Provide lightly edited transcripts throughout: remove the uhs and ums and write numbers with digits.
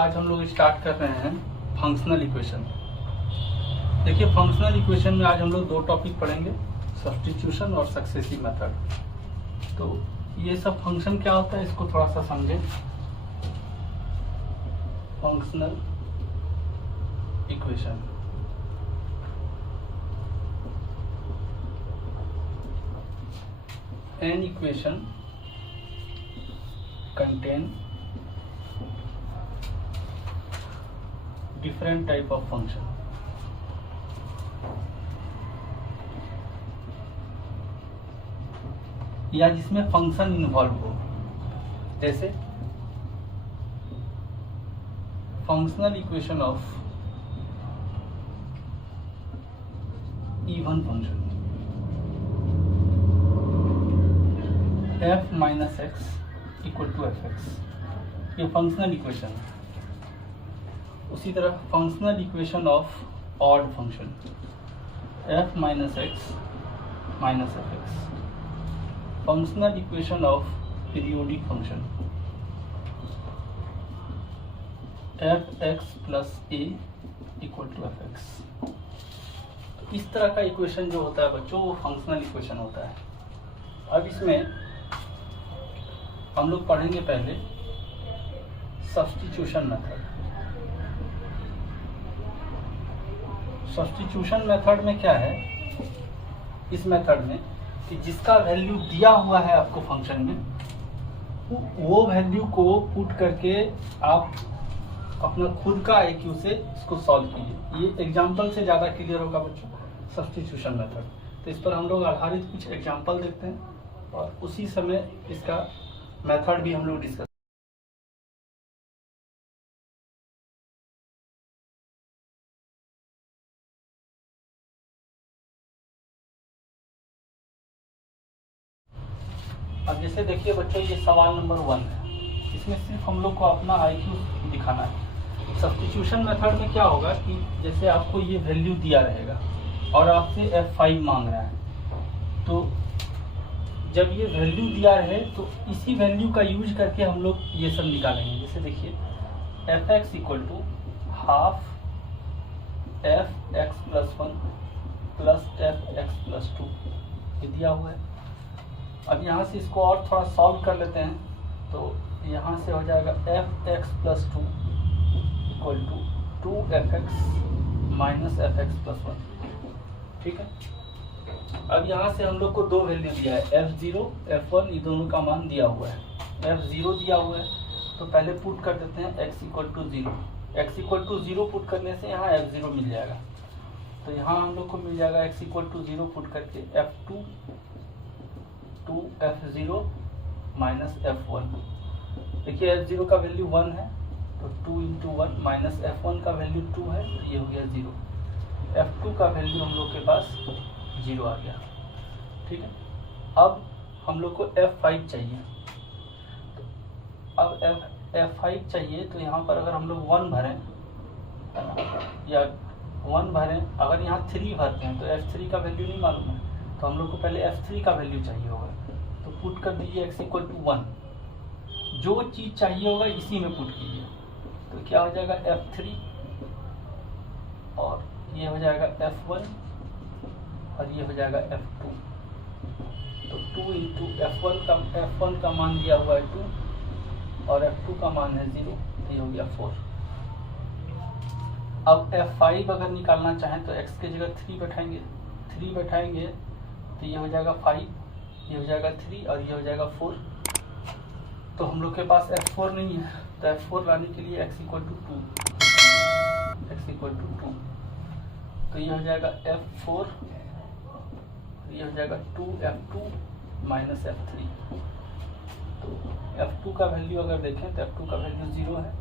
आज हम लोग स्टार्ट कर रहे हैं फंक्शनल इक्वेशन। देखिए फंक्शनल इक्वेशन में आज हम लोग दो टॉपिक पढ़ेंगे, सब्स्टिट्यूशन और सक्सेसिव मेथड। तो ये सब फंक्शन क्या होता है इसको थोड़ा सा समझें। Functional equation an equation contain different type of function। या जिसमें फंक्शन इन्वॉल्व हो, जैसे functional equation of even function f minus x equal to f x, ये फंक्शनल इक्वेशन है। उसी तरह functional equation of odd function f minus x minus f x. Functional equation of periodic function f x plus a equal to f x. तो इस तरह का equation जो होता है बच्चों वो फंक्शनल इक्वेशन होता है। अब इसमें हम लोग पढ़ेंगे पहले सब्स्टिट्यूशन मेथड। सब्स्टिट्यूशन मेथड में क्या है, इस मेथड में कि जिसका वैल्यू दिया हुआ है आपको फंक्शन में, वो वैल्यू को पुट करके आप अपना खुद का IQ से इसको सॉल्व कीजिए। ये एग्जाम्पल से ज़्यादा क्लियर होगा बच्चों सब्स्टिट्यूशन मेथड। तो इस पर हम लोग आधारित कुछ एग्जाम्पल देखते हैं और उसी समय इसका मेथड भी हम लोग डिस्कस। अब जैसे देखिए बच्चों ये सवाल नंबर 1 है, इसमें सिर्फ हम लोग को अपना IQ दिखाना है। सब्स्टिट्यूशन मेथड में क्या होगा कि जैसे आपको ये वैल्यू दिया रहेगा और आपसे F5 मांग रहा है, तो जब ये वैल्यू दिया रहे तो इसी वैल्यू का यूज करके हम लोग ये सब निकालेंगे। जैसे देखिए f x equal to half f x plus 1 plus f x plus 2 ये दिया हुआ है। अब यहाँ से इसको और थोड़ा सॉल्व कर लेते हैं, तो यहाँ से हो जाएगा f x plus 2 equal to 2 f x minus f x plus 1। ठीक है। अब यहाँ से हम लोग को दो वैल्यू दिया है, f0 f1, ये दोनों का मान दिया हुआ है। f0 दिया हुआ है तो पहले पुट कर देते हैं x equal to 0। x equal to 0 put करने से यहाँ f0 मिल जाएगा, तो यहाँ हम लोग को मिल जाएगा x इक्वल टू 0 पुट करके f2 to f0 minus f1। देखिए f0 का वैल्यू 1 है तो 2 इंटू 1 माइनस f1 का वैल्यू 2 है तो ये हो गया 0। f2 का वैल्यू हम लोग के पास 0 आ गया। ठीक है। अब हम लोग को F5 चाहिए, तो अब F5 चाहिए तो यहाँ पर अगर हम लोग 1 भरें या 1 भरें, अगर यहाँ 3 भरते हैं तो F3 का वैल्यू नहीं मालूम है, तो हम लोग को पहले F3 का वैल्यू चाहिए होगा। तो पुट कर दीजिए x इक्वल टू 1, जो चीज़ चाहिए होगा इसी में पुट कीजिए। तो क्या हो जाएगा F3 और ये हो जाएगा F1 और ये हो जाएगा F2। तो 2 इंटू F1 का मान दिया हुआ है 2 और F2 का मान है 0, तो ये हो गया 4। अब F5 अगर निकालना चाहें तो x के जगह 3 बैठाएंगे तो ये हो जाएगा 5, ये हो जाएगा 3 और ये हो जाएगा 4। तो हम लोग के पास F4 नहीं है, तो F4 लाने के लिए x इक्वल टू 2, तो ये हो जाएगा F4, ये हो जाएगा 2f2 माइनस f3। तो f2 का वैल्यू अगर देखें तो f2 का वैल्यू 0 है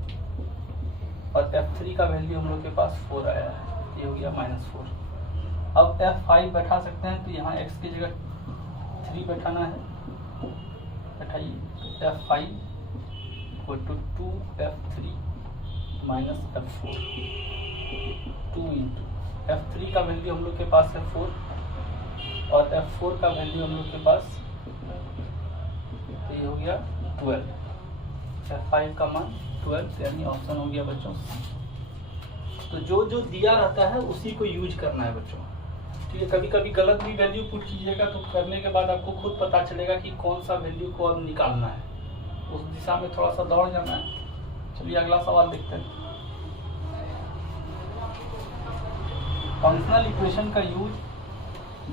और f3 का वैल्यू हम लोग के पास 4 आया है, ये हो गया -4। अब f5 बैठा सकते हैं, तो यहाँ x की जगह 3 बैठाना है, बैठाइए। तो f5 equal to 2f3 minus f4, 2 into f3 का वैल्यू हम लोग के पास है 4 और f4 का वैल्यू हम लोग के पास, तो ये हो गया 12, f5 का मान 12, यानी ऑप्शन हो गया बच्चों सी। तो जो जो दिया रहता है उसी को यूज करना है बच्चों, ठीक है। कभी कभी गलत भी वैल्यू पुट कीजिएगा तो करने के बाद आपको खुद पता चलेगा कि कौन सा वैल्यू को अब निकालना है, उस दिशा में थोड़ा सा दौड़ जाना है। चलिए अगला सवाल देखते हैं। फंक्शनल इक्वेशन का यूज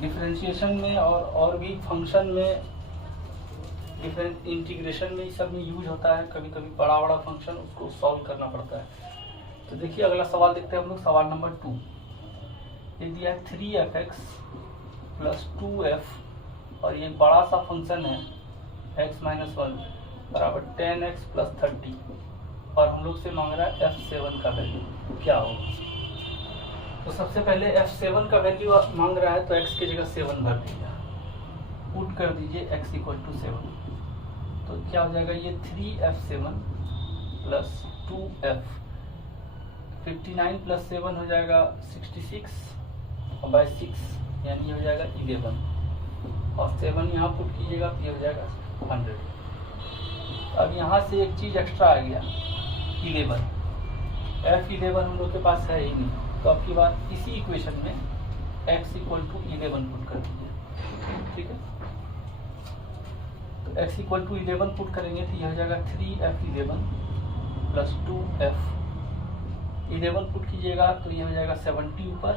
डिफरेंशिएशन में और भी फंक्शन में, डिफरेंट इंटीग्रेशन में, सब में यूज होता है। कभी कभी बड़ा बड़ा फंक्शन उसको सॉल्व करना पड़ता है। तो देखिए अगला सवाल देखते हैं हम लोग, सवाल नंबर 2। ये दिया है 3fx प्लस 2f और ये बड़ा सा फंक्शन है x माइनस 1 बराबर 10x प्लस 30 और हम लोग से मांग रहा है f7 का वैल्यू क्या होगा। तो सबसे पहले f7 का वैल्यू मांग रहा है तो x की जगह 7 भर दीजिए, पुट कर दीजिए x इक्वल टू 7। तो क्या हो जाएगा, ये 3f7 प्लस 2f, 59 प्लस 7 हो जाएगा 66 और बाई 6 यानी हो जाएगा 11 और 7 यहाँ पुट कीजिएगा तो ये हो जाएगा 100। अब यहाँ से एक चीज़ एक्स्ट्रा आ गया 11, f11 हम लोग के पास है ही नहीं, तो अब की बात इसी इक्वेशन में x इक्वल टू 11 पुट कर दीजिए, ठीक है। तो x इक्वल टू 11 पुट करेंगे तो यह हो जाएगा 3f11 प्लस 2f, 11 पुट कीजिएगा तो ये हो जाएगा 70 ऊपर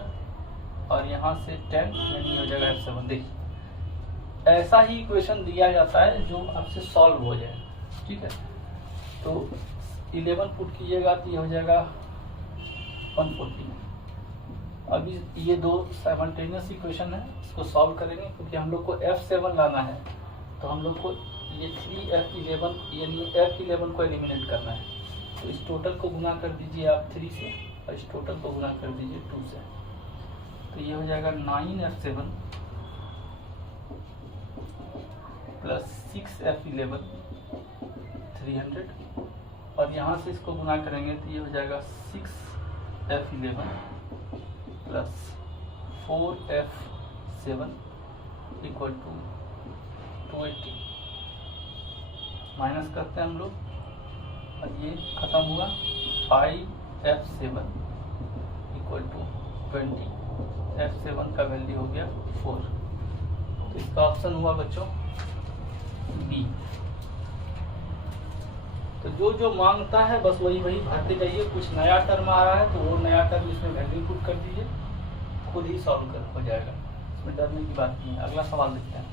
और यहाँ से 10 यानी हो जाएगा f7। देखिए ऐसा ही इक्वेशन दिया जाता है जो आपसे सॉल्व हो जाए, ठीक है। तो 11 पुट कीजिएगा तो ये हो जाएगा 140। अभी ये दो साइमल्टेनियस इक्वेशन है, इसको सॉल्व करेंगे क्योंकि हम लोग को f7 लाना है। तो हम लोग को ये 3f11 यानी f11 को एलिमिनेट करना है। तो इस टोटल को गुना कर दीजिए आप 3 से और इस टोटल को गुना कर दीजिए 2 से। तो ये हो जाएगा 9f7 प्लस 6f11 300 और यहाँ से इसको गुना करेंगे तो ये हो जाएगा 6f11 plus 4f7 equal to 280। Minus करते हैं हम लोग और ये खत्म हुआ 5f7 इक्वल टू 20, f7 का वैल्यू हो गया 4। तो इसका ऑप्शन हुआ बच्चों बी। तो जो जो मांगता है बस वही वही भरते जाइए। कुछ नया टर्म आ रहा है तो वो नया टर्म इसमें वैल्यू पुट कर दीजिए, खुद ही सॉल्व कर हो जाएगा, इसमें डरने की बात नहीं है। अगला सवाल देखते हैं।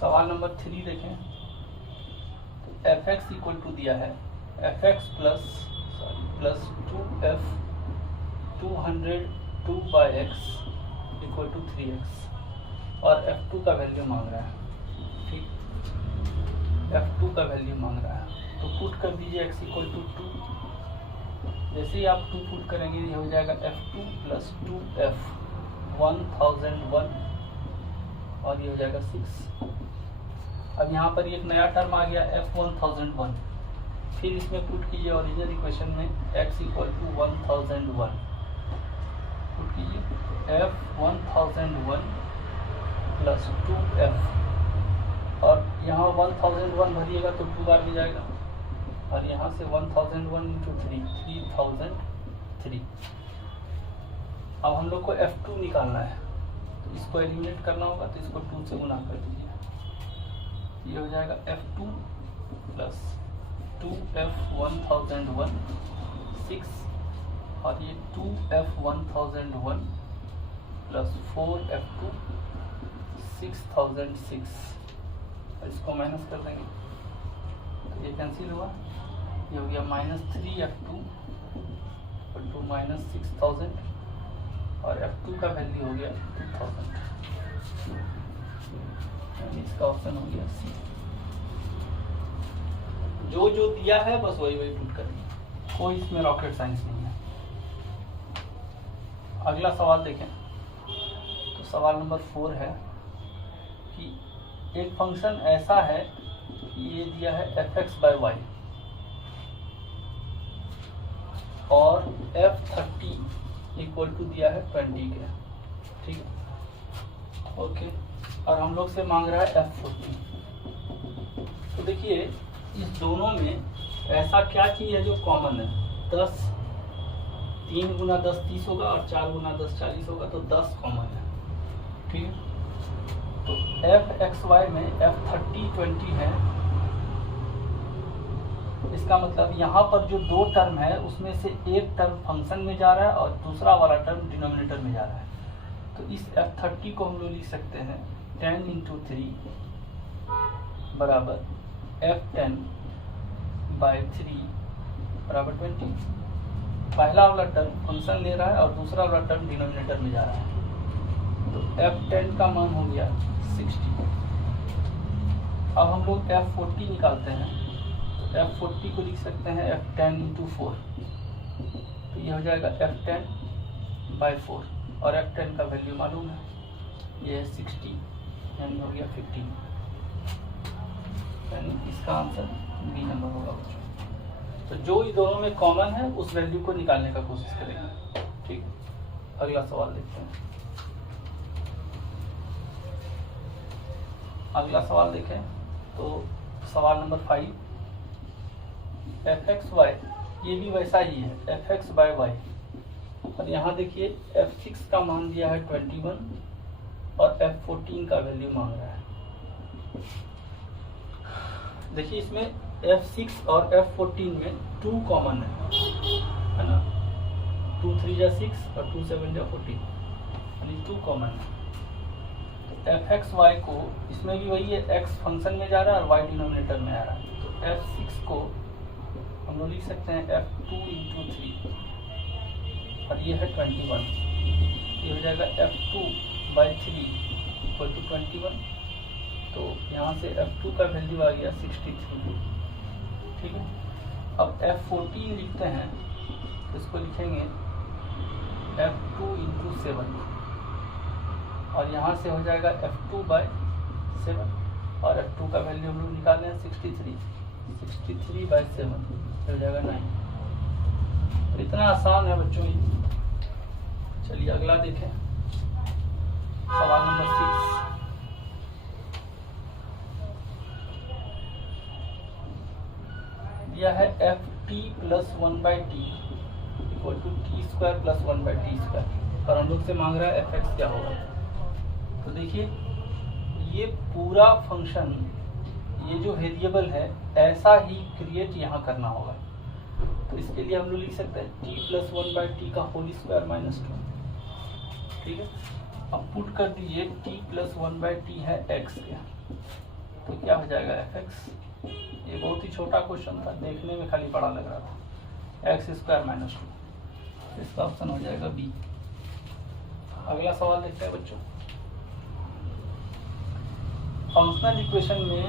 सवाल नंबर 3 देखें। तो fx इक्वल टू दिया है fx plus 2f 202 by x equal to 3x और f2 का वैल्यू मांग रहा है, ठीक। f2 का वैल्यू मांग रहा है तो पुट कर दीजिए x इक्वल टू 2। जैसे ही आप 2 पुट करेंगे ये हो जाएगा f2 प्लस 2f 1001 और ये हो जाएगा 6। अब यहाँ पर एक नया टर्म आ गया f1001, फिर इसमें पुट कीजिए ओरिजिनल इक्वेशन में x इक्वल टू 1001 पुट कीजिए f1001 प्लस 2f और यहाँ 1001 भरिएगा तो 2 बार भी जाएगा और यहाँ से 1001 इंटू 3003। अब हम लोग को f2 निकालना है तो इसको एलिमिनेट करना होगा तो इसको 2 से गुना कर दीजिए। ये हो जाएगा f2 प्लस 2f1001 6 और ये 2f1001 प्लस 4f2 6006 और इसको माइनस कर देंगे तो ये कैंसिल हुआ। ये हो गया -3f2 और 2 -6000 और f2 का वैल्यू हो गया 2000। इसका ऑप्शन हो गया सी। जो जो दिया है बस वही वही पुट करेंगे, कोई इसमें रॉकेट साइंस नहीं है। अगला सवाल देखें। तो सवाल नंबर 4 है कि एक फंक्शन ऐसा है कि ये दिया है fx/y और f30 इक्वल टू दिया है 20 के, ठीक है। ओके और हम लोग से मांग रहा है F40। तो देखिए इस दोनों में ऐसा क्या चीज़ है जो कॉमन है? 10, 3 गुना 10 30 होगा और 4 गुना 10 40 होगा, तो 10 कॉमन है। ठीक है, तो fxy में F30 20 है। इसका मतलब यहाँ पर जो दो टर्म है उसमें से एक टर्म फंक्शन में जा रहा है और दूसरा वाला टर्म डिनोमिनेटर में जा रहा है। तो इस F30 को हम लोग लिख सकते हैं 10 × 3 बराबर F10/3 बराबर 20। पहला वाला टर्म फंक्शन ले रहा है और दूसरा वाला टर्म डिनोमिनेटर में जा रहा है। तो F10 का मान हो गया 60। अब हम लोग F40 निकालते हैं। F40 को लिख सकते हैं F10 × 4। तो ये हो जाएगा F10/4 और F10 का वैल्यू मालूम है, ये है 60, यानी हो गया 15। यानी इसका आंसर बी नंबर होगा बच्चों। तो जो ये दोनों में कॉमन है उस वैल्यू को निकालने का कोशिश करेंगे। ठीक, अगला सवाल देखते हैं। अगला सवाल देखें तो सवाल नंबर 5, fxy ये भी वैसा ही है, fx/y। और यहाँ देखिए f6 का मान दिया है 21 और f14 का वैल्यू मांग रहा है। देखिए इसमें f6 और f14 में 2 कॉमन है ना, 2 3 जा 6 और 2 7 जा 14, यानी 2 कॉमन है। तो fxy को इसमें भी वही है, x फंक्शन में जा रहा है और y डिनोमिनेटर में आ रहा है। तो f6 को हम लोग लिख सकते हैं F2 × 3 और ये है 21। ये हो जाएगा F2/3 = 21। तो यहाँ से F2 का वैल्यू आ गया 63। ठीक है, अब F14 लिखते हैं तो इसको लिखेंगे F2 × 7 और यहाँ से हो जाएगा F2/7 और F2 का वैल्यू हम लोग निकाले हैं 63/7 हो जाएगा 9। तो इतना आसान है बच्चों ये। चलिए अगला देखें, सवाल नंबर 6 दिया है ft + 1/t = t² + 1/t², और हम लोग से मांग रहा है fx क्या होगा। तो देखिए ये पूरा फंक्शन, ये जो वेरिएबल है ऐसा ही क्रिएट यहाँ करना होगा। तो इसके लिए हम लोग लिख सकते हैं t + 1/t का होल स्क्वायर -2। ठीक है, अब पुट कर दीजिए t + 1/t है x के, तो क्या हो जाएगा fx। ये बहुत ही छोटा क्वेश्चन था, देखने में खाली बड़ा लग रहा था, x² -2। इसका ऑप्शन हो जाएगा बी। अगला सवाल देखते हैं बच्चों। फंक्शनल इक्वेशन में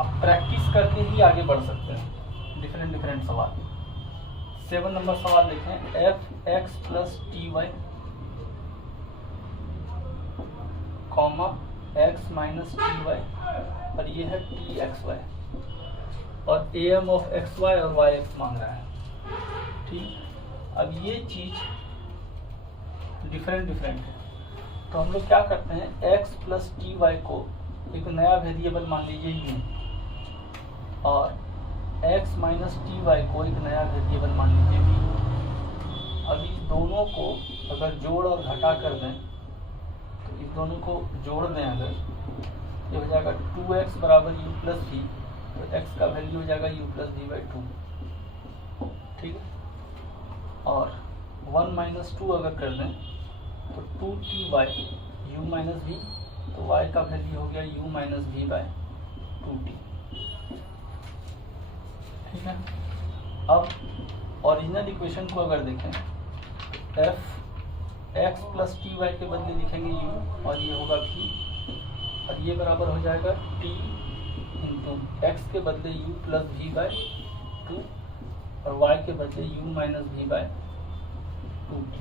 आप प्रैक्टिस करके ही आगे बढ़ सकते हैं, डिफरेंट सवाल। 7 नंबर सवाल देखें, fx + ty, x - ty और ये है txy और am(xy) और yx मांग रहा है। ठीक, अब ये चीज डिफरेंट है, तो हम लोग क्या करते हैं, x + ty को एक नया वेरिएबल मान लीजिए u और x - ty को एक नया वेरिएबल मान लीजिए v। अब इस दोनों को अगर जोड़ और घटा कर दें, तो इस दोनों को जोड़ दें अगर, ये हो जाएगा 2x = u + v, तो x का वैल्यू हो जाएगा u + v/2। ठीक है, और 1 - 2 अगर कर दें तो 2ty u - v, तो y का वैल्यू हो गया u - v/2t। ठीक है, अब ओरिजिनल इक्वेशन को अगर देखें, fx + ty के बदले लिखेंगे u और ये होगा v, और ये बराबर हो जाएगा t × x के बदले u + v/2 और y के बदले u - v/2t।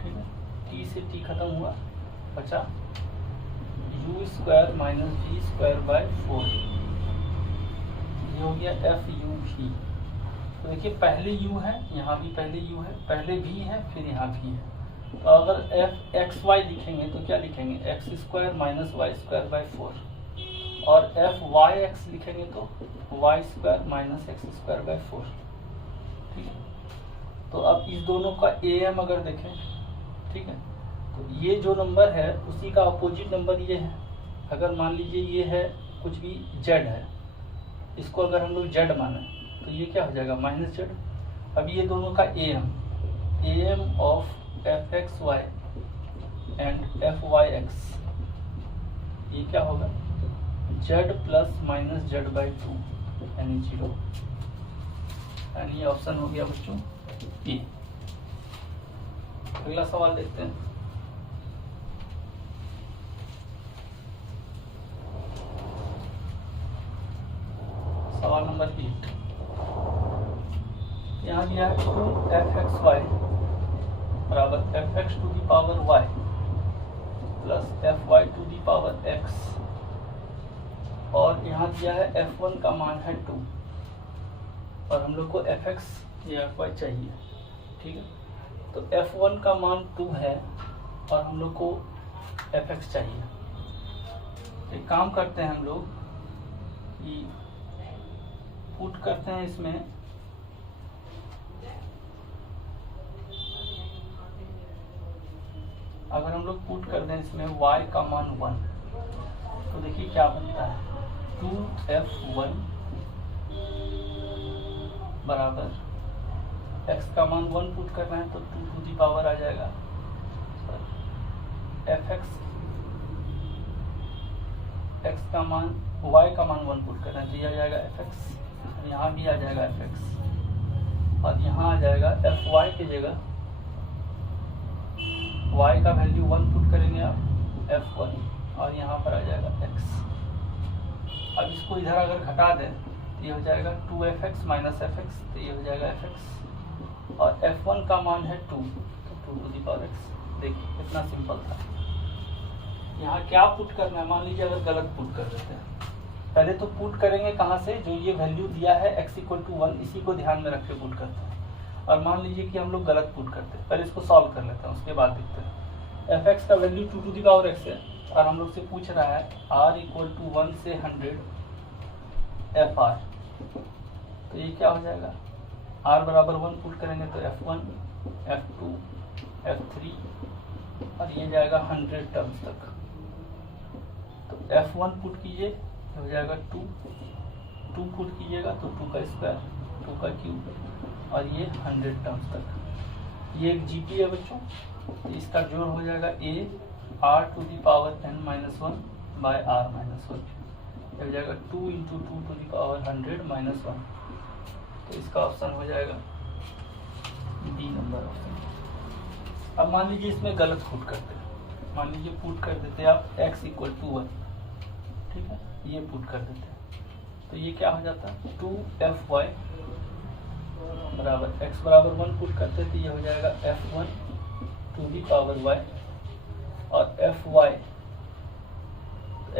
ठीक है, t से t खत्म हुआ, बचा u² - v²/4। ये हो गया fuv। तो देखिए पहले u है, यहाँ भी पहले u है, पहले v है, फिर यहाँ v है। तो अगर एफ एक्स वाई लिखेंगे तो क्या लिखेंगे, x square minus y square by 4, और एफ वाई एक्स लिखेंगे तो y square minus x square by 4। ठीक है, तो अब इस दोनों का ए एम अगर देखें, ठीक है, तो ये जो नंबर है उसी का अपोजिट नंबर ये है। अगर मान लीजिए ये है कुछ भी जेड है, इसको अगर हम लोग जेड माने तो ये क्या हो जाएगा, माइनस जेड। अब ये दोनों का A M of f x y and f y x, ये क्या होगा, Z plus minus Z by 2 यानी 0, यानी ये ऑप्शन हो गया बच्चों ए। अगला सवाल देखते हैं। सवाल नंबर 8, यहाँ दिया है 2f(x(y) बराबर f(x) to the power y plus f(y) to the power x, और यहाँ दिया है f1 का मान है 2 और हम लोग को f(x) या f(y) चाहिए। ठीक है, तो f1 का मान 2 है और हम लोग को f(x) चाहिए। एक काम करते हैं हम लोग कि पुट करते हैं इसमें, अगर हम लोग पुट कर दें इसमें y का मान 1 तो देखिए क्या बनता है, 2f(1) बराबर x का मान 1 पुट करना है तो 2 टू दी पावर आ जाएगा f(x), x का मान y का मान 1 पुट करना है तो यह आ जाएगा f(x), यहाँ भी आ जाएगा f(x) और यहाँ आ जाएगा fy की जगह y का वैल्यू 1 पुट करेंगे आप f1 और यहाँ पर आ जाएगा x। अब इसको इधर अगर घटा दें तो ये हो जाएगा 2f(x) माइनस f(x), तो ये हो जाएगा f(x) और f1 का मान है 2 तो 2 टू दी पावर x। देखिए कितना सिंपल था। यहाँ क्या पुट करना है, मान लीजिए अगर गलत पुट कर देते हैं, पहले तो पुट करेंगे कहाँ से, जो ये वैल्यू दिया है x = 1 इसी को ध्यान में रख के पुट करते हैं। और मान लीजिए कि हम लोग गलत पुट करते हैं, पहले इसको सॉल्व कर लेते हैं उसके बाद देखते हैं। f(x) का value 2 to the power x है और हम लोग से पूछ रहा है r = 1 से 100 fr, तो ये क्या हो जाएगा, r बराबर 1 पुट करेंगे तो f1 f2 f3 और ये जाएगा 100 टर्म्स तक। तो f1 पुट कीजिए हो जाएगा 2 पुट कीजिएगा तो 2 का स्क्वायर 2 का क्यूब और ये 100 टर्म्स तक। ये एक जीपी है बच्चों, तो इसका जोड़ हो जाएगा a r to the power n-1 by r-1, हो जाएगा 2 × 2 टू दी पावर 100 - 1, तो इसका ऑप्शन हो जाएगा डी नंबर ऑप्शन। अब मान लीजिए इसमें गलत पुट करते हैं, मान लीजिए पुट कर देते हैं आप x = 1, ठीक है, ये पुट कर देते हैं तो ये क्या हो जाता है, 2f(y) बराबर x बराबर 1 पुट करते हैं तो ये हो जाएगा f1 to the power y और fy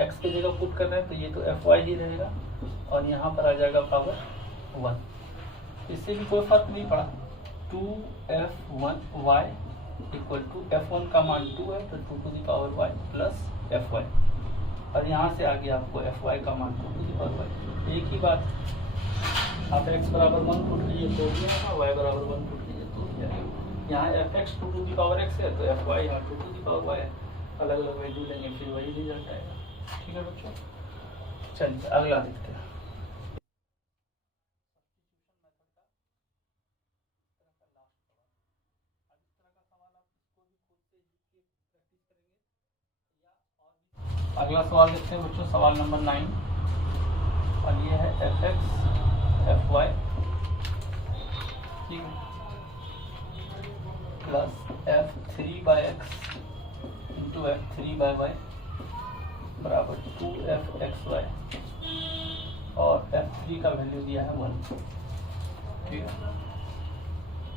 x की जगह पुट करना है तो ये तो fy ही रहेगा और यहाँ पर आ जाएगा पावर 1। इससे भी कोई फर्क नहीं पड़ा, 2f(1y) = f1 का मान 2 है तो 2 to the power y plus fy और यहाँ से आगे आपको fy का मान 2 टू दी पावर y। एक ही बात, आप x बराबर 1 पुट कीजिए तो भी आएगा, y बराबर 1 पुट कीजिए तो भी आएगा। यहाँ f(x) 2 to the power x है तो fy यहाँ 2 टू दी पावर y है, अलग अलग वैल्यू लेंगे फिर वही रिजल्ट आएगा। ठीक है बच्चों, चलिए अगला देखते हैं। अगला सवाल देखते हैं बच्चों, सवाल नंबर 9 और ये है f(x) fy, ठीक है, प्लस f3/x × f3/y बराबर 2f(x(y) और f3 का वैल्यू दिया है 1। ठीक है,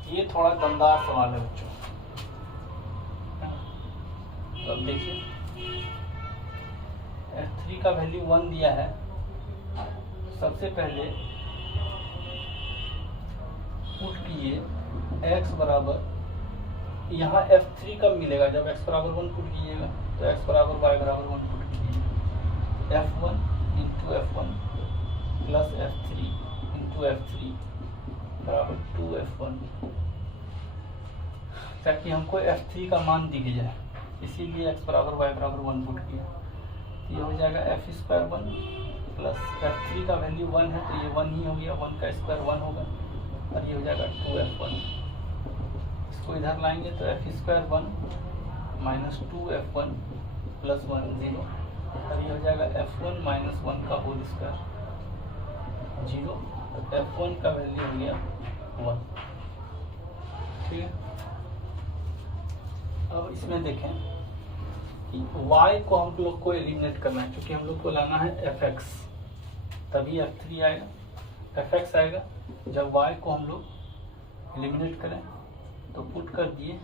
ये थोड़ा दमदार सवाल है बच्चों। तो अब देखिए f3 का वैल्यू 1 दिया है, सबसे पहले पुट कीजिए x बराबर यहाँ F3 कब मिलेगा, जब x बराबर 1 पुट कीजिएगा, तो x बराबर y बराबर 1 पुट कीजिए, F1 into F1 plus F3 into F3 बराबर 2F1, ताकि हमको F3 का मान दिख जाए, इसीलिए x बराबर y बराबर 1 पुट किया। ये हो जाएगा f स्क्वायर 1 प्लस F3 का वैल्यू 1 है तो ये 1 ही हो गया, 1 का स्क्वायर 1 होगा, और ये हो जाएगा 2F1। इसको इधर लाएंगे तो f square 1 minus 2F1 plus 1 0, और ये हो जाएगा F1 माइनस 1 का होल स्क्वायर 0, तो F1 का वैल्यू हो गया 1। ठीक है, अब इसमें देखें कि y को हम लोग को एलिमिनेट करना है, क्योंकि हम लोग को लाना है fx, तभी f3 आएगा, fx आएगा। जब y को हम लोग एलिमिनेट करें तो पुट कर दिए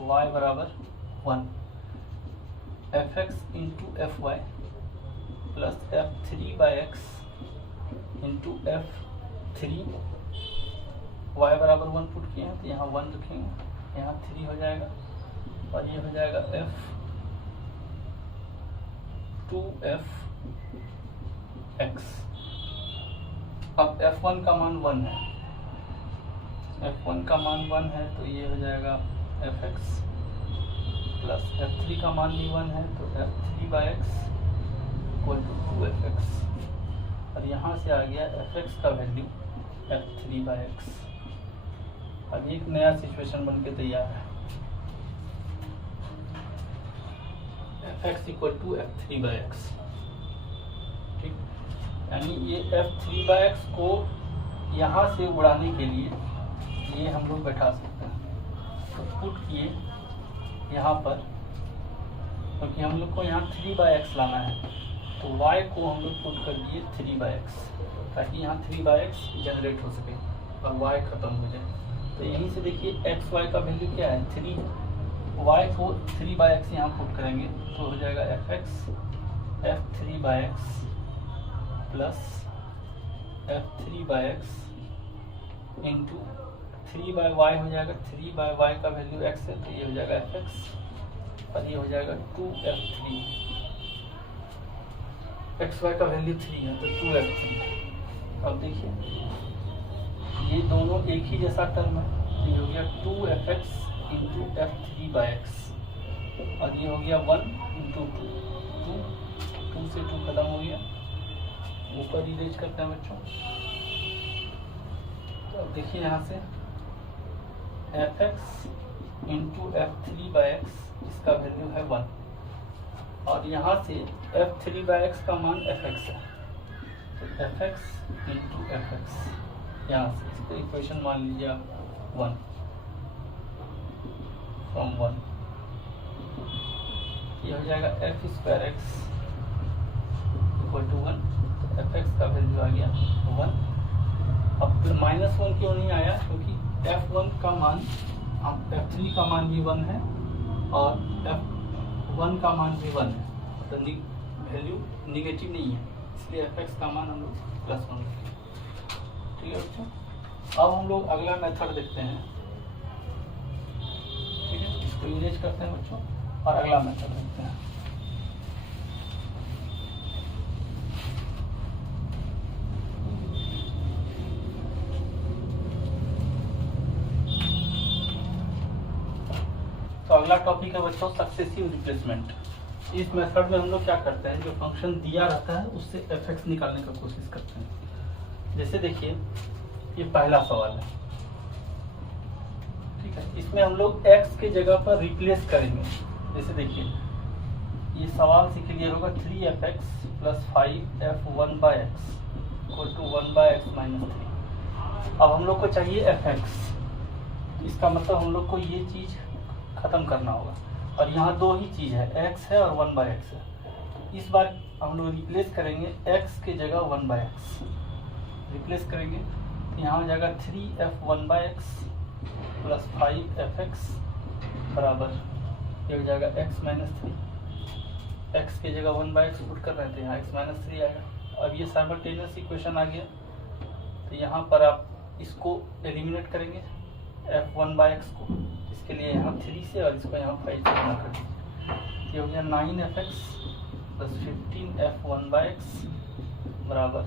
y बराबर 1, fx into f y plus f3 by x into f3, y बराबर 1 पुट किए हैं तो यहाँ 1 लिखेंगे, यहाँ 3 हो जाएगा, और ये हो जाएगा f2f(x). अब f1 का मान 1 है, f1 का मान 1 है तो ये हो जाएगा fx प्लस f3 का मान भी 1 है तो f3 by x equal to 2fx, और यहाँ से आ गया fx का वैल्यू f3 बाई एक्स। अब एक नया सिचुएशन बन के तैयार है, fx equal to f3 by x. ठीक, यानी ये f3 बाई एक्स को यहाँ से उड़ाने के लिए ये हम लोग बैठा सकते हैं, तो पुट किए यहाँ पर, क्योंकि हम लोग को यहाँ 3 बाई एक्स लाना है, तो y को हम लोग पुट कर दिए 3 बाई एक्स, ताकि यहाँ 3 बाई एक्स जनरेट हो सके और y खत्म हो जाए। तो यहीं से देखिए एक्स वाई का वैल्यू क्या है 3, y को 3 बाई एक्स यहाँ पुट करेंगे तो हो जाएगा fx f3 by x plus f3 by x into 3 by y हो जाएगा, 3 बाई वाई का वैल्यू x है तो ये हो जाएगा fx, और ये हो जाएगा 2f3, एक्स वाई का वैल्यू 3 है तो 2f3। अब देखिए ये दोनों एक ही जैसा टर्म है, तो ये हो गया 2fx into f3 by x, और ये हो गया 1 इंटू 2 से 2 खत्म हो गया, ऊपर इरेज करते हैं बच्चों। तो अब देखिए यहाँ से fx into f3 by x, इसका वैल्यू है 1, और यहाँ से f3 बाई एक्स का मान fx है, तो fx इंटू fx, यहाँ से इसका इक्वेशन मान लीजिए आप 1 फ्रॉम 1, ये हो जाएगा f square x equal to 1, तो fx का वैल्यू आ गया 1। अब -1 क्यों नहीं आया, क्योंकि f1 का मान, f3 का मान भी 1 है और f1 का मान भी 1 है, तो वैल्यू निगेटिव नहीं है, इसलिए fx का मान हम लोग +1 रखें। ठीक है बच्चों, अब हम लोग अगला मेथड देखते हैं। ठीक है, इसको यूज करते हैं बच्चों, और अगला मेथड देखते हैं। तो अगला टॉपिक है बच्चों सक्सेसिव रिप्लेसमेंट। इस मेथड में हम लोग क्या करते हैं, जो फंक्शन दिया रहता है उससे fx निकालने का कोशिश करते हैं। जैसे देखिए ये पहला सवाल है, ठीक है, इसमें हम लोग x के जगह पर रिप्लेस करेंगे। जैसे देखिए ये सवाल से क्लियर होगा, 3fx plus 5f1 by x equal to 1 by x minus 3। अब हम लोग को चाहिए fx, इसका मतलब हम लोग को ये चीज़ खत्म करना होगा, और यहाँ दो ही चीज़ है, x है और 1 बाई एक्स है। इस बार हम लोग रिप्लेस करेंगे x के जगह 1 बाई एक्स रिप्लेस करेंगे, तो यहाँ हो जाएगा 3f1 by x plus 5fx बराबर, ये हो जाएगा x माइनस 3, x के जगह 1 बाई एक्स पुट कर रहे थे, यहाँ x माइनस 3 आएगा। अब ये साइमल्टेनियस इक्वेशन आ गया, तो यहाँ पर आप इसको एलिमिनेट करेंगे, f1/x को, इसके लिए यहाँ 3 से और इसको यहाँ 5 से गुना कर दीजिए। ये हो गया 9f(x) प्लस 15f1/x बराबर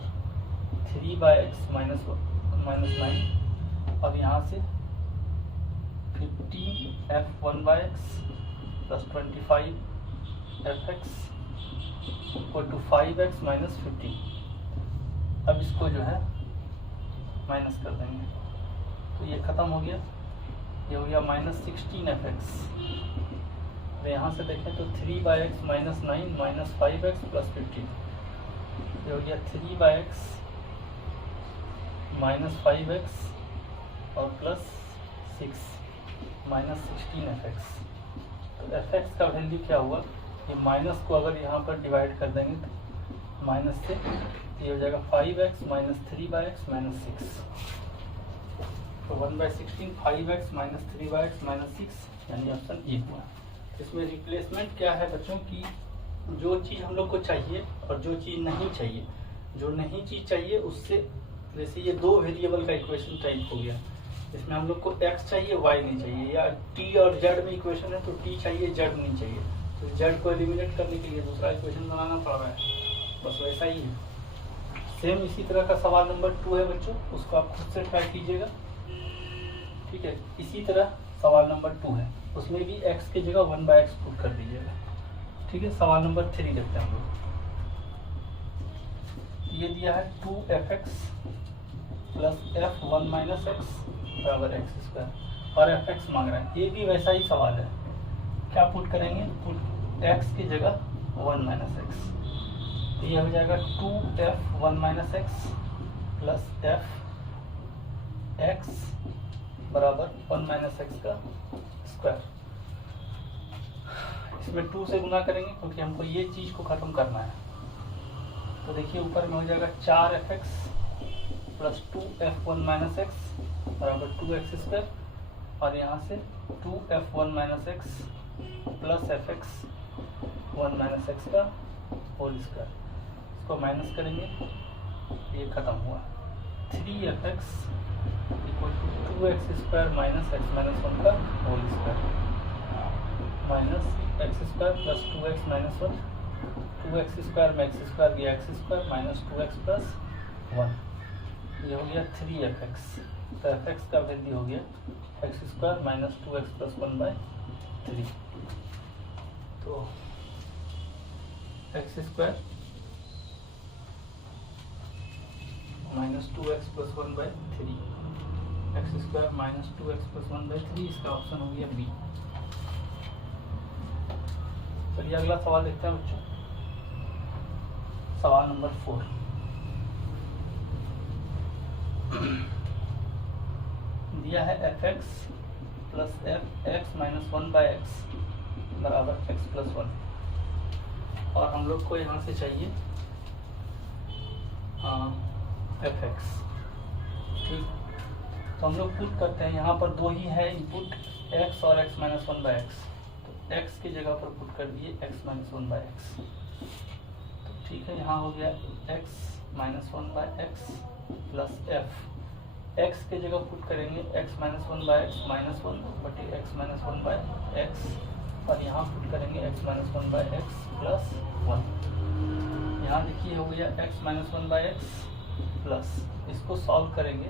3/x माइनस 9, और यहाँ से 15f1/x plus 25f(x) equal to 5x minus 15। अब इसको जो है माइनस कर देंगे तो ये ख़त्म हो गया। ये हो गया माइनस 16f(x). यहाँ से देखें तो 3/x minus 9 minus 5x plus 15। ये हो गया 3/x माइनस 5x और प्लस 6 माइनस 16f(x). तो f(x) का वैल्यू क्या हुआ, ये माइनस को अगर यहाँ पर डिवाइड कर देंगे तो माइनस से ये हो जाएगा 5x माइनस 3/x माइनस 6। तो 1/16 5x माइनस 3/x माइनस 6, यानी ऑप्शन ए हुआ। इसमें रिप्लेसमेंट क्या है बच्चों की, जो चीज़ हम लोग को चाहिए और जो चीज़ नहीं चाहिए। जो नहीं चीज़ चाहिए उससे, जैसे ये 2 वेरिएबल का इक्वेशन टाइप हो गया, इसमें हम लोग को x चाहिए y नहीं चाहिए, या t और z में इक्वेशन है तो t चाहिए z नहीं चाहिए, तो z को एलिमिनेट करने के लिए दूसरा इक्वेशन बनाना पड़ रहा है। बस वैसा ही है। सेम इसी तरह का सवाल नंबर 2 है बच्चों, उसको आप खुद से ट्राई कीजिएगा। ठीक है, इसी तरह सवाल नंबर 2 है, उसमें भी x की जगह 1/x पुट कर दीजिएगा। ठीक है, सवाल नंबर 3 देखते हैं हम लोग। ये दिया है 2f(x) plus f1 minus x बराबर x², और f(x) मांग रहा है। ये भी वैसा ही सवाल है, क्या पुट करेंगे, पुट x की जगह 1 माइनस x। तो ये हो जाएगा 2f1 minus x plus f(x) बराबर 1 माइनस x का स्क्वायर। इसमें 2 से गुना करेंगे क्योंकि हमको ये चीज़ को ख़त्म करना है। तो देखिए ऊपर में हो जाएगा 4f(x) plus 2f1 minus x बराबर 2x², और यहाँ से 2f1 minus x plus f(x) 1 minus x का होल स्क्वायर। इसको माइनस करेंगे, ये ख़त्म हुआ। 3f(x) equal to 2x² minus x minus 1 का whole square, minus x² plus 2x minus 1, 2x² में x² गया x² माइनस 2x प्लस 1। ये हो गया 3f(x). तो f(x) का वैल्यू हो गया x² माइनस 2x प्लस 1/3। तो x² minus 2x plus 1/3, x² minus 2x plus 1/3, इसका ऑप्शन हो गया बी। चलिए अगला सवाल देखते हैं बच्चों, सवाल नंबर 4। दिया है f(x) plus f(x) minus 1/x बराबर x प्लस 1, और हम लोग को यहाँ से चाहिए f(x). ठीक, तो हम लोग पुट करते हैं, यहाँ पर 2 ही है इनपुट, x और x माइनस 1/x। तो x की जगह पर पुट कर दिए x माइनस 1/x। तो ठीक है, यहाँ हो गया x minus 1/x plus x के जगह पुट करेंगे x माइनस 1/x माइनस 1 बटे x माइनस 1/x, और यहाँ पुट करेंगे x माइनस 1/x प्लस 1। यहाँ देखिए हो गया x माइनस 1/x प्लस, इसको सॉल्व करेंगे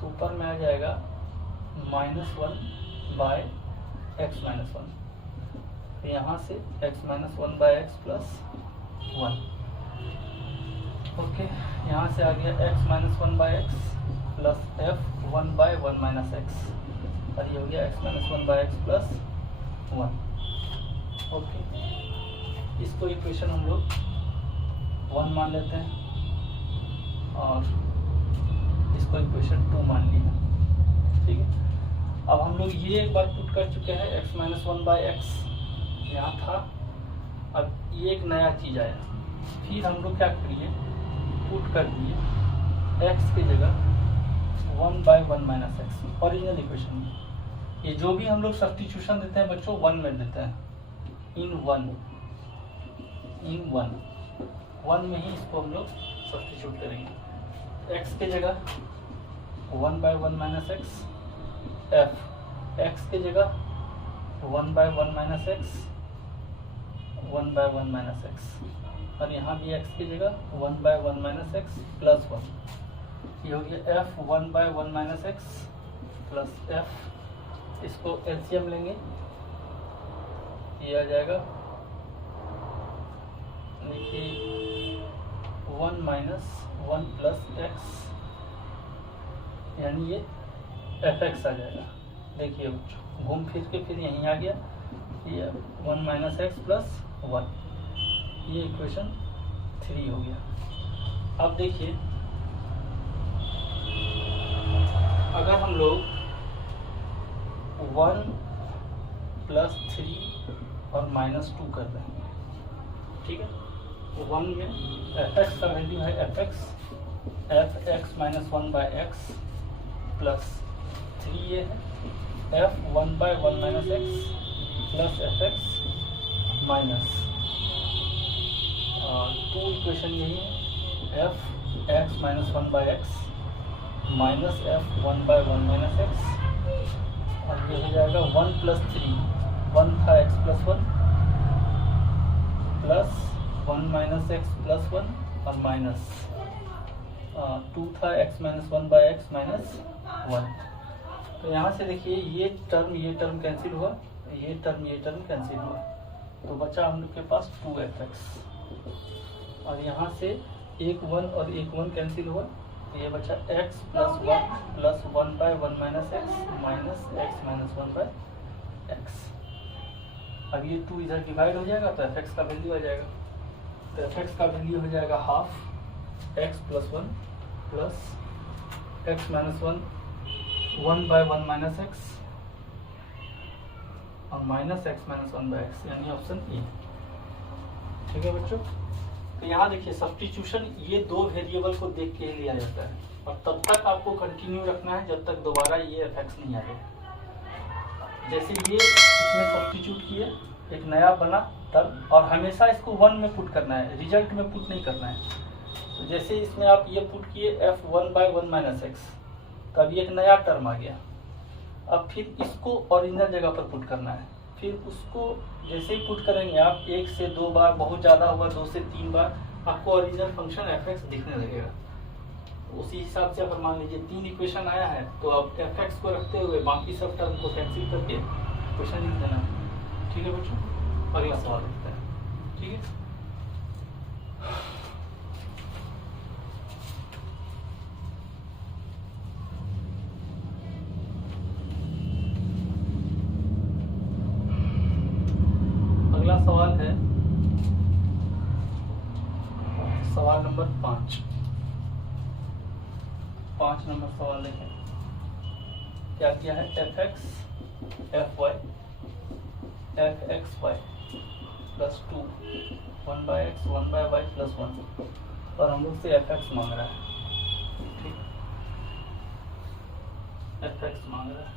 तो ऊपर में आ जाएगा -1/x माइनस 1। तो यहाँ से x minus 1/x plus 1। Okay, यहाँ से आ गया x minus 1/x plus f1/1 minus x, और ये हो गया x minus 1/x plus 1। Okay, इसको इक्वेशन हम लोग 1 मान लेते हैं और इसको इक्वेशन 2 मान लिया। ठीक है, अब हम लोग ये एक बार पुट कर चुके हैं, x माइनस 1/x यहाँ था, अब ये एक नया चीज़ आया, फिर हम लोग क्या करिए, पुट कर दिए x की जगह 1/1 माइनस x ओरिजिनल इक्वेशन में। ये जो भी हम लोग सब्स्टिट्यूशन देते हैं बच्चों 1 में देते हैं, इन 1 में ही इसको हम लोग सब्स्टिट्यूट करेंगे। x की जगह 1/1 माइनस x एफ एक्स की जगह 1/1 माइनस एक्स 1/1 माइनस एक्स, और यहाँ भी x की जगह 1/1 माइनस एक्स प्लस 1। ये हो गया F 1/1 minus x plus F, इसको एलसीएम लेंगे, ये आ जाएगा देखिए 1 माइनस 1 प्लस एक्स, यानी ये एफ एक्स आ जाएगा। देखिए घूम फिर के फिर यहीं आ गया, ये 1 माइनस एक्स प्लस 1, ये इक्वेशन 3 हो गया। अब देखिए अगर हम लोग 1 प्लस 3 और माइनस 2 कर रहे हैं, ठीक है, 1 में एफ एक्स का वैल्यू है F x minus 1/x plus 3 ये है F 1/1 minus x plus f x minus 2, equation यही है F x minus 1/x minus F 1/1 minus x, और ये हो जाएगा 1 प्लस 3, 1 था x plus 1 plus 1 minus x plus 1 और माइनस 2 था x माइनस 1/x माइनस 1। तो यहाँ से देखिए ये टर्म कैंसिल हुआ, ये टर्म कैंसिल हुआ, तो बचा हम लोग के पास 2f(x), और यहाँ से एक 1 और एक 1 कैंसिल हुआ, तो ये बचा x plus 1 plus 1/1 minus x minus x minus 1/x। अब ये 2 इधर डिवाइड हो जाएगा तो f(x) का वैल्यू आ जाएगा, तो f(x) का वैल्यू हो जाएगा half x plus 1 plus x minus 1 1/1 minus x और माइनस x माइनस 1/x, यानी ऑप्शन ए। ठीक है बच्चों, तो यहाँ देखिए सब्स्टिट्यूशन ये 2 वेरिएबल को देख के ही लिया जाता है, और तब तक आपको कंटिन्यू रखना है जब तक दोबारा ये f(x) नहीं आ जाए। जैसे ये इसमें सब्स्टिट्यूट किए, एक नया बना तब, और हमेशा इसको 1 में पुट करना है, रिजल्ट में पुट नहीं करना है। तो जैसे इसमें आप ये पुट किए f 1/1 माइनस एक्स, तब एक नया टर्म आ गया। अब फिर इसको ओरिजिनल जगह पर पुट करना है, फिर उसको जैसे ही पुट करेंगे आप 1 से 2 बार, बहुत ज़्यादा हुआ 2 से 3 बार, आपको ओरिजिनल फंक्शन f(x) दिखने लगेगा। उसी हिसाब से अगर मान लीजिए 3 इक्वेशन आया है, तो अब f(x) को रखते हुए बाकी सब टर्म को कैंसिल करके इक्वेशन लिख देना। ठीक है बच्चों, अगला सवाल देखते हैं। ठीक है, अगला सवाल है सवाल नंबर 5 नंबर सवाल देखें। क्या किया है, f(x) fy f(x, y) plus 2 1/x 1/y plus 1, और हम लोग से f(x) मांग रहा है। ठीक, f(x) मांग रहा है,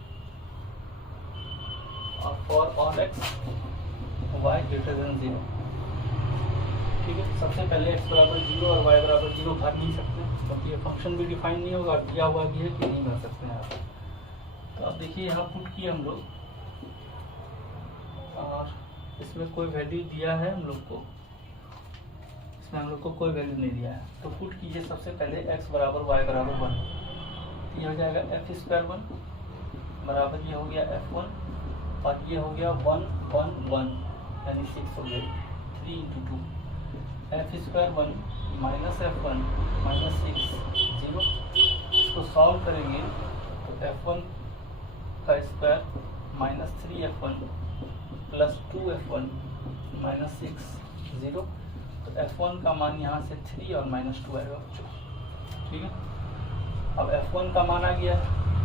और for all x y greater than 0। ठीक है, सबसे पहले x बराबर 0 और y बराबर 0 भर नहीं सकते, क्योंकि ये फंक्शन भी डिफाइन नहीं होगा, दिया हुआ भी है कि नहीं भर सकते हैं आप। तो अब देखिए यहाँ पुट किए हम लोग, और इसमें कोई वैल्यू दिया है हम लोग को, इसमें हम लोग को कोई वैल्यू नहीं दिया है। तो पुट कीजिए सबसे पहले x बराबर y बराबर 1, ये हो जाएगा f² 1 बराबर, ये हो गया f1, और ये हो गया 1 1 1, यानी 6 हो गए, 3 × 2 f² 1 माइनस f1 माइनस 6 0। इसको सॉल्व करेंगे तो f1 का square minus 3f1 plus 2f1 minus 6 0। तो f1 का मान यहाँ से 3 और माइनस 2 आएगा बच्चों। ठीक है, अब f1 का मान आ गया,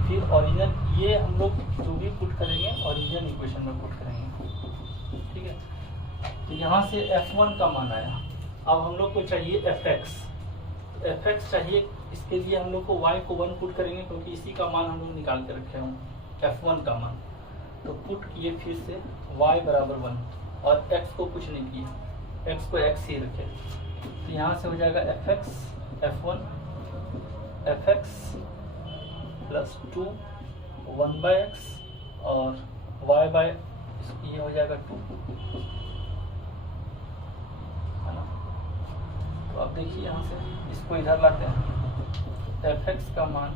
फिर ओरिजिनल ये हम लोग जो भी पुट करेंगे ओरिजिनल इक्वेशन में पुट करेंगे। ठीक है, तो यहाँ से f1 का मान आया। अब हम लोग को चाहिए f(x), तो f(x) चाहिए, इसके लिए हम लोग को y को 1 पुट करेंगे, क्योंकि इसी का मान हम लोग निकाल के रखे हों, f1 का मान। तो पुट किए फिर से y बराबर 1, और x को कुछ नहीं किया, x को x ही रखे। तो यहाँ से हो जाएगा f(x) f1 f(x) plus 2 1/x और y बाय ये हो जाएगा 2, है ना। तो अब देखिए यहाँ से इसको इधर लाते हैं, fx का मान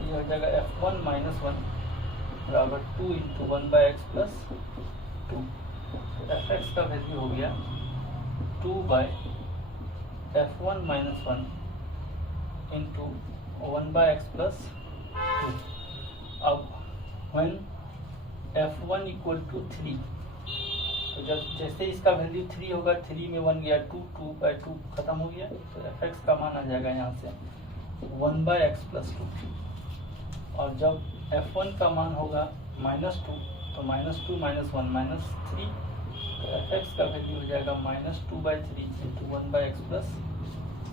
ये हो जाएगा f1 - 1 बराबर 2 × 1/x + 2। तो fx का वैल्यू हो गया 2/f1 - 1 × 1/x + 2। अब when f1 = 3, तो जब जैसे इसका वैल्यू 3 होगा, 3 में 1 गया 2, 2/2 खत्म हो गया, तो fx का मान आ जाएगा यहाँ से 1/x + 2। और जब f1 का मान होगा -2, तो -2 - 1 -3, तो fx का वैल्यू हो जाएगा -2/3 × 1/x +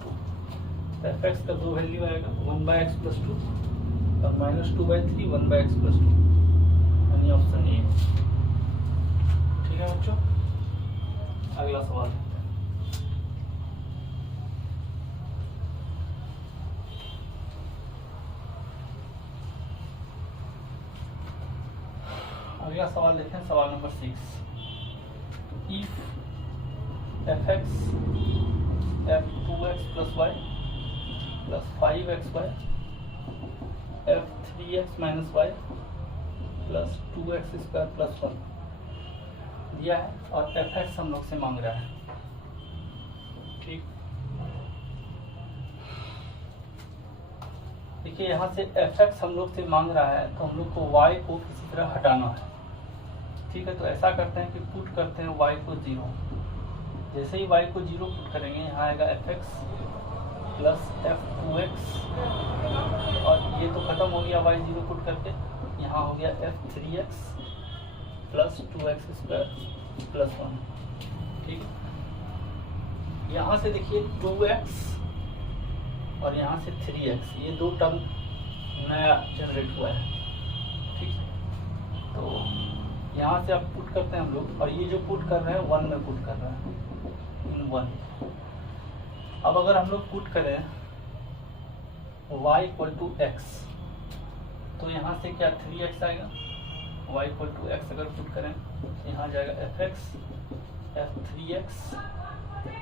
2। तो fx का दो वैल्यू आएगा 1/x + 2 और -2/3 1/x + 2, यानी ऑप्शन ए। ठीक है बच्चों, अगला सवाल देखते हैं। अगला सवाल देखें, सवाल number 6। If fx f2x + y + 5xy f3x - y + 2x² + 1 दिया है और fx हम लोग से मांग रहा है। ठीक, देखिए यहाँ से fx हम लोग से मांग रहा है, तो हम लोग को y को किसी तरह हटाना है। ठीक है, तो ऐसा करते हैं कि पुट करते हैं y को 0। जैसे ही y को 0 पुट करेंगे, यहाँ आएगा fx + f2x, और ये तो खत्म हो गया y 0 पुट करके, यहाँ हो गया f3x + 2x² + 1। ठीक, यहाँ से देखिए 2x और यहाँ से 3x, ये दो टर्म नया जनरेट हुआ है। ठीक, तो यहाँ से अब पुट करते हैं हम लोग, और ये जो पुट कर रहे हैं 1 में पुट कर रहे हैं, इन 1। अब अगर हम लोग पुट करें y = x, तो यहाँ से क्या 3x आएगा, y = x अगर पुट करें, यहाँ जाएगा fx f3x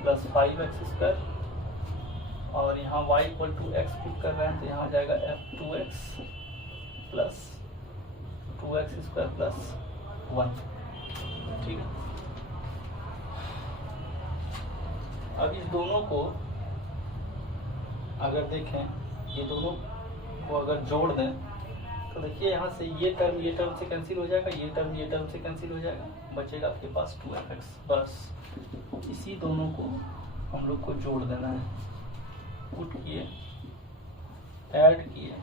+ 5x², और यहाँ y = x पुट कर रहे हैं, तो यहाँ जाएगा f2x + 2x² + 1। ठीक है, अब इस दोनों को अगर देखें, ये दोनों को अगर जोड़ दें, तो देखिए यहाँ से ये टर्म से कैंसिल हो जाएगा, ये टर्म से कैंसिल हो जाएगा, बचेगा आपके पास 2fx। बस इसी दोनों को हम लोग को जोड़ देना है। पुट किए, ऐड किए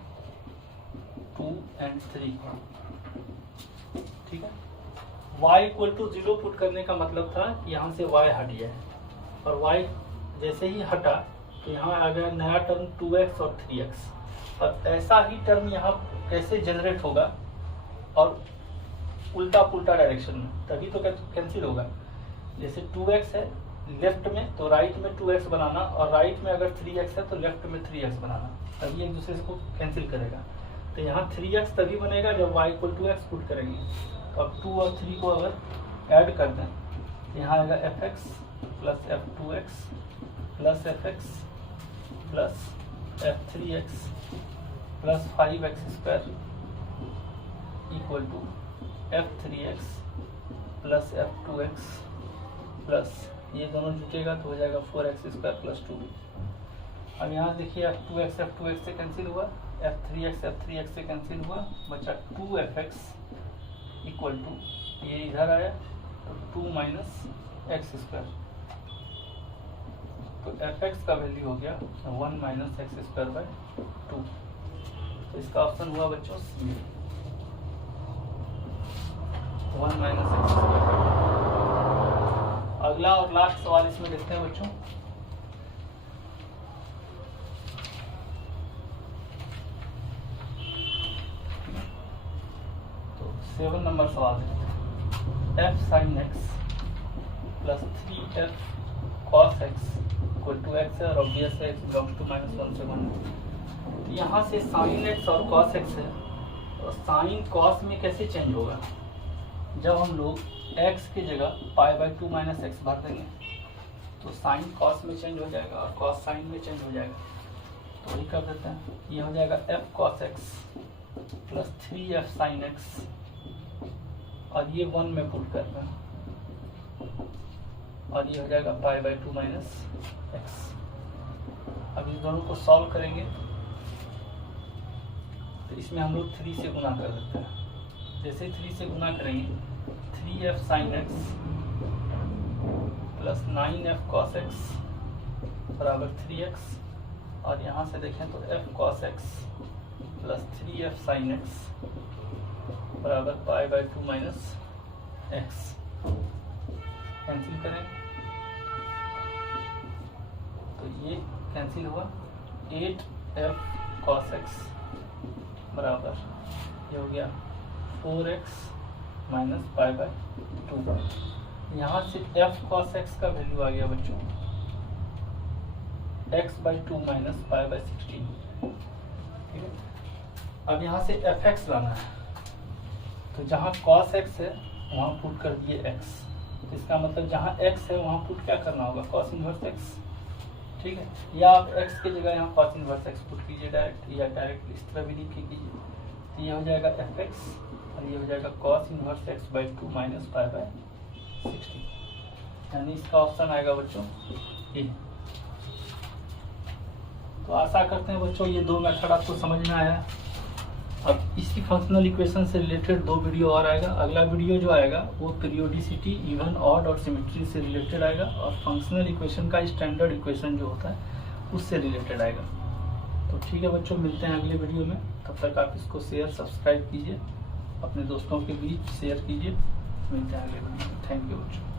2 और 3। ठीक है, y = 0 पुट करने का मतलब था कि यहाँ से y हट गया है, और y जैसे ही हटा तो यहाँ आ गया नया टर्म 2x और 3x। और ऐसा ही टर्म यहाँ कैसे जनरेट होगा, और उल्टा पुल्टा डायरेक्शन में, तभी तो कैंसिल होगा। जैसे 2x है लेफ्ट में, तो राइट में 2x बनाना, और राइट में अगर 3x है तो लेफ्ट में 3x बनाना, तभी एक दूसरे को कैंसिल करेगा। तो यहाँ 3x तभी बनेगा जब y = x पुट करेंगे। तो अब 2 और 3 को अगर ऐड कर दें, यहाँ आएगा fx + f2x + fx + f3x + 5x² = f3x + f2x plus ये दोनों जुटेगा तो हो जाएगा 4x² + 2। अब यहाँ देखिए f2x से कैंसिल हुआ, f3x से कैंसिल हुआ, बचा 2fx = ये इधर आया तो 2 - x²। तो fx का वैल्यू हो गया 1 - x² / 2। तो इसका ऑप्शन हुआ बच्चों सी, 1 - x²। अगला और लास्ट सवाल इसमें देखते हैं बच्चों। तो 7 नंबर सवाल देखते हैं। f sin x + 3f cos x = x है, और ऑब्वियस है x बिलोंग्स टू -1 से 1। तो यहाँ से sin x और cos x है, तो साइन कॉस में कैसे चेंज होगा, जब हम लोग x की जगह π/2 माइनस एक्स भर देंगे तो साइन कॉस में चेंज हो जाएगा और कॉस साइन में चेंज हो जाएगा। तो वही कर देते हैं, ये हो जाएगा f cos x plus 3f sin x और ये 1 में पुट करना और ये हो जाएगा π/2 माइनस एक्स। अब इस दोनों को सॉल्व करेंगे तो इसमें हम लोग 3 से गुना कर देते हैं। जैसे 3 से गुना करेंगे 3f sin x plus 9f cos x बराबर 3x और यहाँ से देखें तो f cos x plus 3f sin x बराबर π/2 माइनस एक्स। कैंसिल करें तो ये कैंसिल हुआ, 8f cos x बराबर ये हो गया 4x माइनस π/2। यहाँ से f cos x का वैल्यू आ गया बच्चों x/2 माइनस π/16। ठीक है, अब यहाँ से fx लाना है तो जहाँ cos x है वहाँ पुट कर दिए x, इसका मतलब जहाँ x है वहाँ पुट क्या करना होगा, cos इनवर्स x। ठीक है, या आप x की जगह यहाँ cos इनवर्स x पुट कीजिए डायरेक्ट, या डायरेक्ट इस तरह भी लिख के कीजिए। तो ये हो जाएगा fx और ये हो जाएगा cos इनवर्स x/2 माइनस π/16, यानी इसका ऑप्शन आएगा बच्चों ए। तो आशा करते हैं बच्चों ये दो मेथड आपको समझ में आया। अब इसी फंक्शनल इक्वेशन से रिलेटेड 2 वीडियो और आएगा। अगला वीडियो जो आएगा वो पीरियोडिसिटी, इवन, ऑड और सिमेट्री से रिलेटेड आएगा और फंक्शनल इक्वेशन का स्टैंडर्ड इक्वेशन जो होता है उससे रिलेटेड आएगा। तो ठीक है बच्चों, मिलते हैं अगले वीडियो में। तब तक आप इसको शेयर सब्सक्राइब कीजिए, अपने दोस्तों के बीच शेयर कीजिए। मिलते हैं अगले वीडियो में। थैंक यू बच्चों।